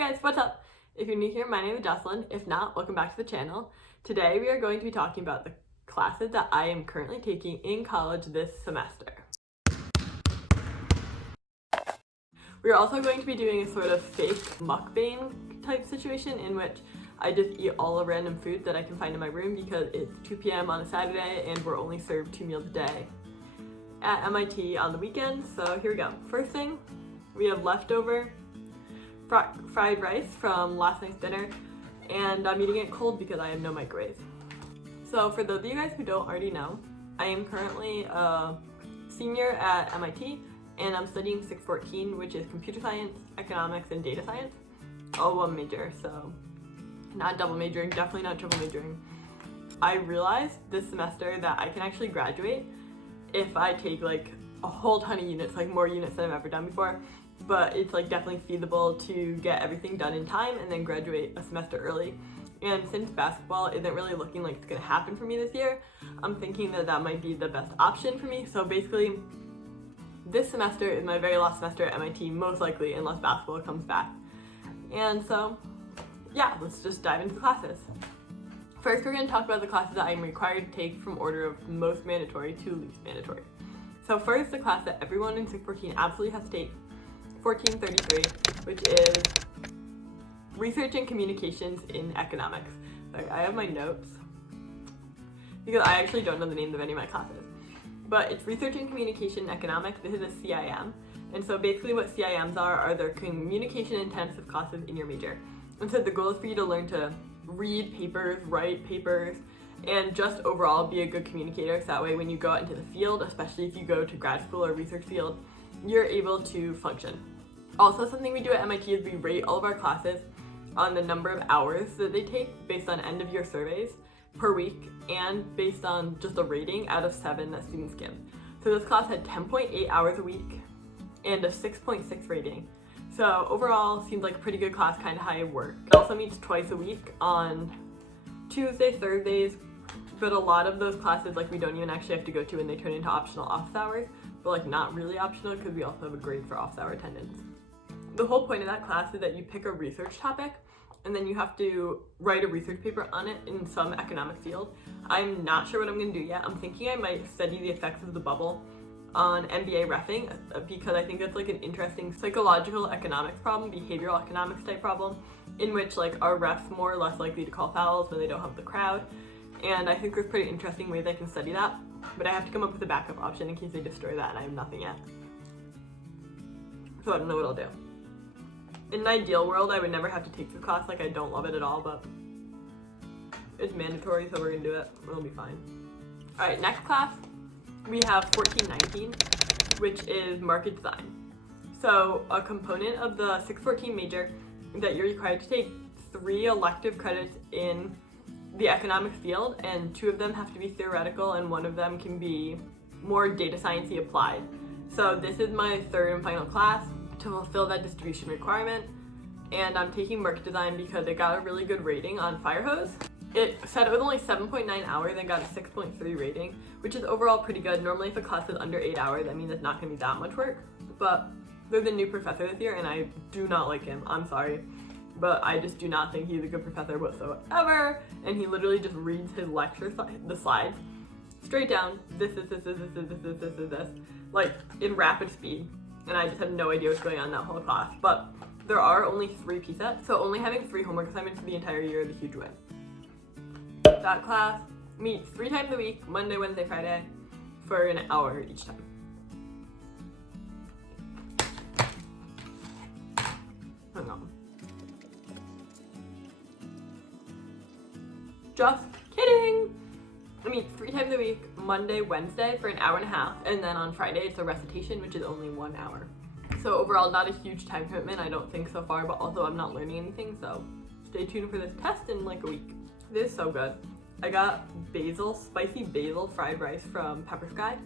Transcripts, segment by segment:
guys, what's up? If you're new here, my name is Jocelyn. If not, welcome back to the channel. Today we are going to be talking about the classes that I am currently taking in college this semester. We're also going to be doing a sort of fake mukbang type situation in which I just eat all the random food that I can find in my room because it's 2 p.m. on a Saturday and we're only served 2 meals a day at MIT on the weekends. So here we go. First thing, we have leftover fried rice from last night's dinner, and I'm eating it cold because I have no microwave. So for those of you guys who don't already know, I am currently a senior at MIT and I'm studying 614, which is computer science, economics, and data science. All one major, so not double majoring, definitely not triple majoring. I realized this semester that I can actually graduate if I take like a whole ton of units, like more units than I've ever done before. But it's like definitely feasible to get everything done in time and then graduate a semester early. And since basketball isn't really looking like it's gonna happen for me this year, I'm thinking that that might be the best option for me. So basically, this semester is my very last semester at MIT, most likely, unless basketball comes back. And so, yeah, let's just dive into the classes. First, we're gonna talk about the classes that I'm required to take from order of most mandatory to least mandatory. So first, the class that everyone in 614 absolutely has to take, 1433, which is Research and Communications in Economics. Sorry, I have my notes because I actually don't know the names of any of my classes. But it's Research and Communication in Economics. This is a CIM. And so basically what CIMs are their communication intensive classes in your major. And so the goal is for you to learn to read papers, write papers, and just overall be a good communicator. So that way when you go out into the field, especially if you go to grad school or research field, you're able to function. Also, something we do at MIT is we rate all of our classes on the number of hours that they take based on end of year surveys per week and based on just a rating out of 7 that students give. So this class had 10.8 hours a week and a 6.6 rating. So overall, seems like a pretty good class, kind of high work. It also meets twice a week on Tuesdays, Thursdays, but a lot of those classes like we don't even actually have to go to and they turn into optional office hours, but like not really optional because we also have a grade for office hour attendance. The whole point of that class is that you pick a research topic and then you have to write a research paper on it in some economic field. I'm not sure what I'm going to do yet. I'm thinking I might study the effects of the bubble on MBA reffing because I think it's like an interesting psychological economics problem, behavioral economics type problem, in which like are refs more or less likely to call fouls when they don't have the crowd. And I think there's pretty interesting ways I can study that, but I have to come up with a backup option in case they destroy that and I have nothing yet. So I don't know what I'll do. In an ideal world, I would never have to take this class, like I don't love it at all, but it's mandatory, so we're gonna do it. It'll be fine. All right, next class, we have 1419, which is market design. So a component of the 614 major that you're required to take 3 elective credits in the economics field, and 2 of them have to be theoretical and 1 of them can be more data science-y applied. So this is my 3rd and final class to fulfill that distribution requirement, and I'm taking market design because it got a really good rating on Firehose. It said it was only 7.9 hours and got a 6.3 rating, which is overall pretty good. Normally if a class is under 8 hours, that means it's not gonna be that much work, but there's a new professor this year and I do not like him, I'm sorry, but I just do not think he's a good professor whatsoever, and he literally just reads his lecture, the slides, straight down, this, like in rapid speed. And I just have no idea what's going on in that whole class. But there are only 3 PSETs, so only having 3 homework assignments for the entire year is a huge win. That class meets 3 times a week, Monday, Wednesday, Friday, for an hour each time. Hang on. Just kidding! I meet 3 times a week, Monday, Wednesday for an hour and a half, and then on Friday it's a recitation, which is only 1 hour. So overall, not a huge time commitment, I don't think so far, but also I'm not learning anything, so stay tuned for this test in like a week. This is so good. I got spicy basil fried rice from Pepper Sky.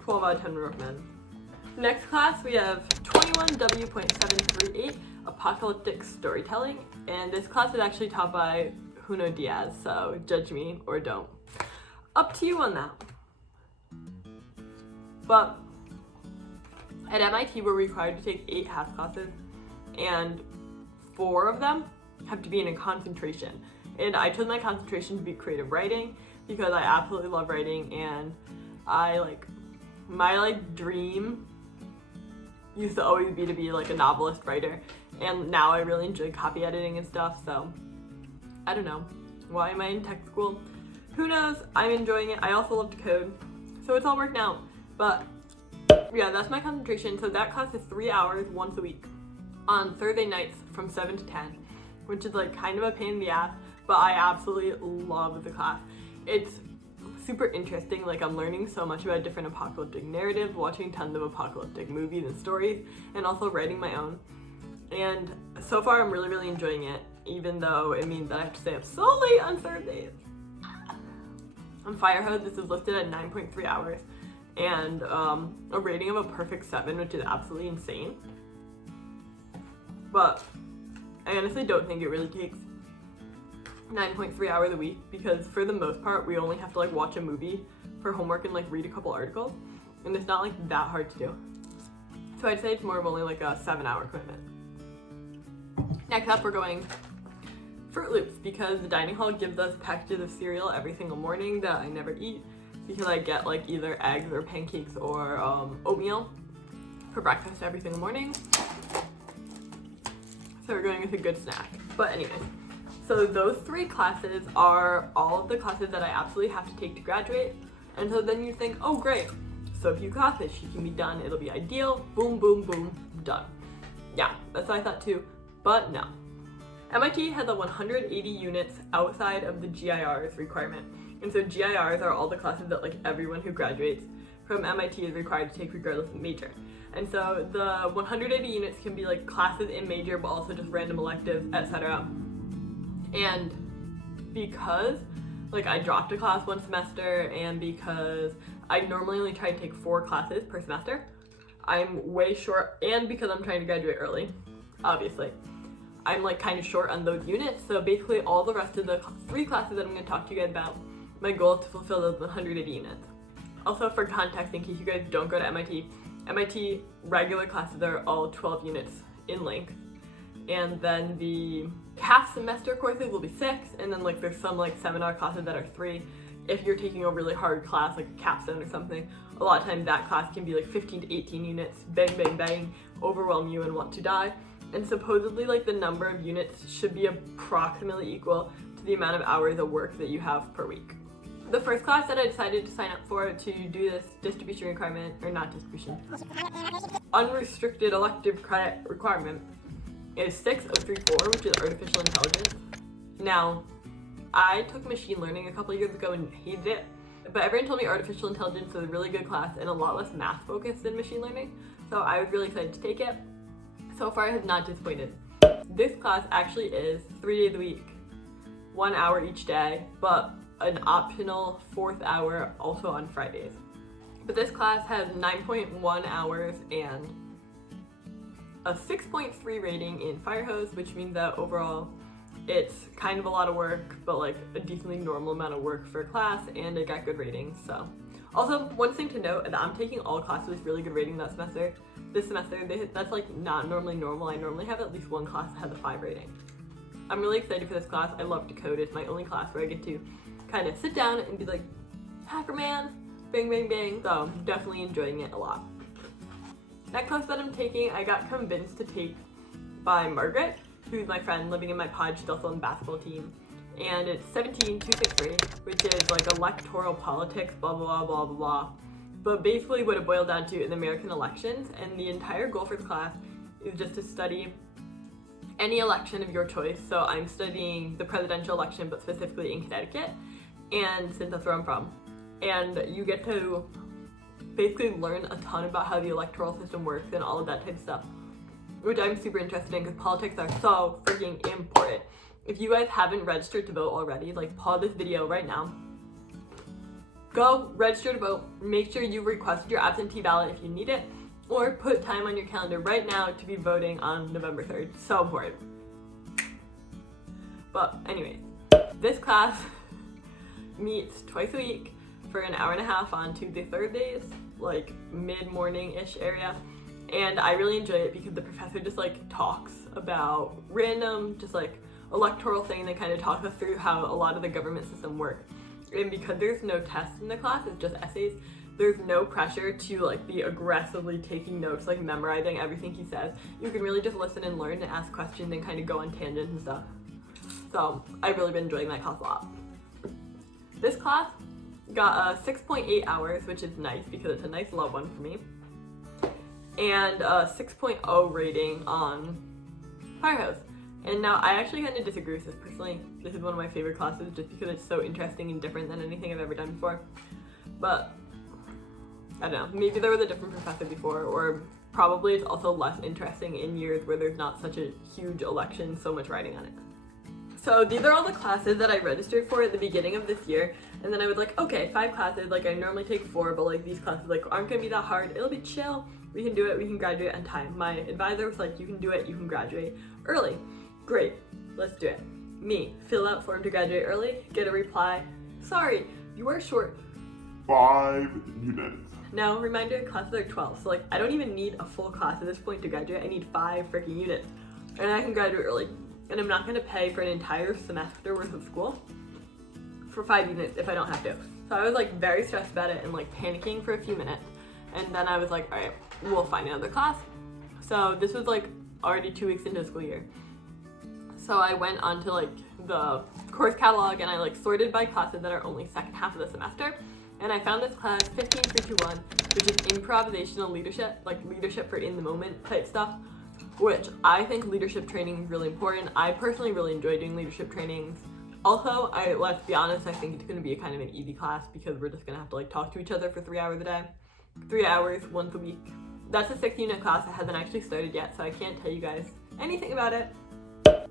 12 out of 10 would recommend. Next class, we have 21W.738, apocalyptic storytelling, and this class is actually taught by Juno Diaz, so judge me or don't. Up to you on that. But at MIT, we're required to take 8 half classes, and 4 of them have to be in a concentration. And I chose my concentration to be creative writing because I absolutely love writing, and my dream used to always be to be like a novelist writer, and now I really enjoy copy editing and stuff. So I don't know, why am I in tech school? Who knows? I'm enjoying it. I also love to code, so it's all working out. But yeah, that's my concentration. So that class is 3 hours once a week on Thursday nights from 7 to 10, which is like kind of a pain in the ass, but I absolutely love the class. It's super interesting. Like, I'm learning so much about different apocalyptic narratives, watching tons of apocalyptic movies and stories, and also writing my own. And so far I'm really enjoying it, even though it means that I have to stay up so late on Thursdays. On Firehose, this is listed at 9.3 hours and a rating of a perfect 7, which is absolutely insane. But I honestly don't think it really takes 9.3 hours a week, because for the most part we only have to like watch a movie for homework and like read a couple articles, and it's not like that hard to do. So I'd say it's more of only like a 7-hour commitment. Next up, we're going Fruit Loops, because the dining hall gives us packages of cereal every single morning that I never eat, because I get like either eggs or pancakes or oatmeal for breakfast every single morning. So we're going with a good snack. But anyways, so those 3 classes are all of the classes that I absolutely have to take to graduate. And so then you think, oh great, so a few classes, she can be done, it'll be ideal, boom, boom, boom, done. Yeah, that's what I thought too, but no. MIT has a 180 units outside of the GIR's requirement. And so GIRs are all the classes that like everyone who graduates from MIT is required to take regardless of major. And so the 180 units can be like classes in major, but also just random electives, etc. And because like I dropped a class one semester, and because I normally only try to take 4 classes per semester, I'm way short, and because I'm trying to graduate early, obviously, I'm like kind of short on those units. So basically all the rest of the 3 classes that I'm going to talk to you guys about, my goal is to fulfill those 180 units. Also, for context, in case you guys don't go to MIT regular classes are all 12 units in length, and then the half semester courses will be 6, and then like there's some like seminar classes that are 3. If you're taking a really hard class like a capstone or something, a lot of times that class can be like 15 to 18 units, bang bang bang, overwhelm you and want to die. And supposedly like the number of units should be approximately equal to the amount of hours of work that you have per week. The first class that I decided to sign up for to do this distribution requirement, or not distribution, unrestricted elective credit requirement, is 6034, which is artificial intelligence. Now, I took machine learning a couple years ago and hated it, but everyone told me artificial intelligence was a really good class and a lot less math focused than machine learning, so I was really excited to take it. So far I have not disappointed. This class actually is 3 days a week, 1 hour each day, but an optional 4th hour also on Fridays. But this class has 9.1 hours and a 6.3 rating in Firehose, which means that overall it's kind of a lot of work, but like a decently normal amount of work for a class, and it got good ratings. So also, one thing to note is that I'm taking all classes with really good rating this semester. That's like not normally normal. I normally have at least one class that has a 5 rating. I'm really excited for this class. I love to code. It's my only class where I get to kind of sit down and be like, hacker man, bang bang bang. So I'm definitely enjoying it a lot. That class that I'm taking, I got convinced to take by Margaret, who's my friend living in my pod. She's also on the basketball team. And it's 17263, which is like electoral politics, blah, blah, blah, blah, blah, blah. But basically what it boiled down to is American elections, and the entire goal for this class is just to study any election of your choice. So I'm studying the presidential election, but specifically in Connecticut, and since that's where I'm from. And you get to basically learn a ton about how the electoral system works and all of that type of stuff, which I'm super interested in because politics are so freaking important. If you guys haven't registered to vote already, like pause this video right now, go register to vote, make sure you requested your absentee ballot if you need it, or put time on your calendar right now to be voting on November 3rd. So important. But anyways, this class meets twice a week for an hour and a half on Tuesday, Thursdays, like mid-morning-ish area. And I really enjoy it because the professor just like talks about random, just like electoral thing. They kind of talk us through how a lot of the government system works. And because there's no tests in the class, it's just essays, there's no pressure to like be aggressively taking notes, like memorizing everything he says. You can really just listen and learn and ask questions and kind of go on tangents and stuff. So I've really been enjoying that class a lot. This class got 6.8 hours, which is nice because it's a nice low one for me. And a 6.0 rating on Firehose. And now I actually kind of disagree with this personally. This is one of my favorite classes just because it's so interesting and different than anything I've ever done before. But I don't know, maybe there was a different professor before, or probably it's also less interesting in years where there's not such a huge election, so much writing on it. So these are all the classes that I registered for at the beginning of this year, and then I was like, okay, 5 classes, like I normally take 4, but like these classes like aren't gonna be that hard, it'll be chill, we can do it, we can graduate on time. My advisor was like, you can do it, you can graduate early. Great, let's do it. Me, fill out form to graduate early, get a reply, sorry, you are short 5 units. Now, reminder, classes are 12, so like I don't even need a full class at this point to graduate. I need 5 freaking units, and I can graduate early. And I'm not gonna pay for an entire semester worth of school for 5 units if I don't have to. So I was like very stressed about it and like panicking for a few minutes, and then I was like, all right, we'll find another class. So this was like already 2 weeks into the school year. So I went onto like the course catalog and I like sorted by classes that are only second half of the semester. And I found this class 15321, which is improvisational leadership, like leadership for in the moment type stuff, which I think leadership training is really important. I personally really enjoy doing leadership trainings. Also, let's be honest, I think it's going to be a kind of an easy class because we're just going to have to like talk to each other for 3 hours a day, 3 hours once a week. That's a 6-unit class that hasn't actually started yet, so I can't tell you guys anything about it.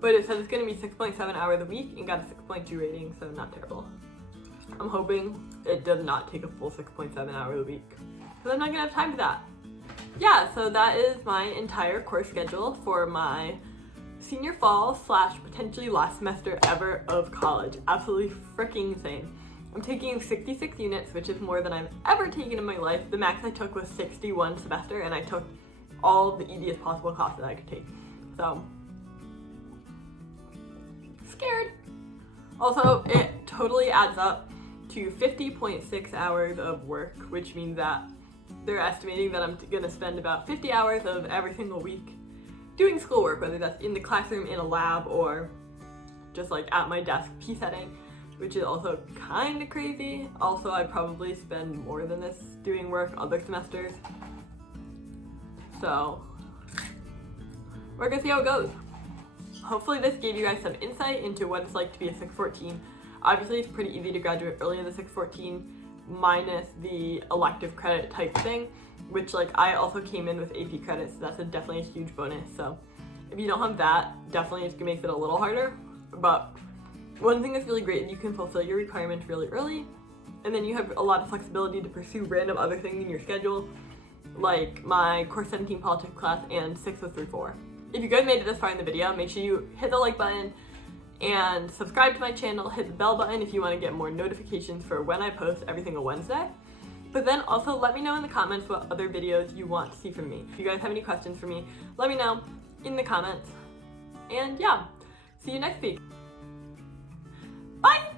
But it says it's going to be 6.7 hours a week and got a 6.2 rating, so not terrible. I'm hoping it does not take a full 6.7 hours a week because I'm not going to have time for that. Yeah, so that is my entire course schedule for my senior fall / potentially last semester ever of college. Absolutely freaking insane. I'm taking 66 units, which is more than I've ever taken in my life. The max I took was 61 semester, and I took all the easiest possible classes I could take. So, scared. Also, it totally adds up to 50.6 hours of work, which means that they're estimating that I'm gonna spend about 50 hours of every single week doing schoolwork, whether that's in the classroom, in a lab, or just like at my desk p-setting, which is also kind of crazy. Also, I probably spend more than this doing work other semesters. So, we're gonna see how it goes. Hopefully this gave you guys some insight into what it's like to be a 614. Obviously, it's pretty easy to graduate early in the 614, minus the elective credit type thing, which like I also came in with AP credits, so that's definitely a huge bonus. So if you don't have that, definitely it makes it a little harder. But one thing that's really great is you can fulfill your requirements really early, and then you have a lot of flexibility to pursue random other things in your schedule, like my Course 17 politics class and 6034. If you guys made it this far in the video, make sure you hit the like button and subscribe to my channel, hit the bell button if you want to get more notifications for when I post every single Wednesday. But then also let me know in the comments what other videos you want to see from me. If you guys have any questions for me, let me know in the comments. And yeah, see you next week. Bye!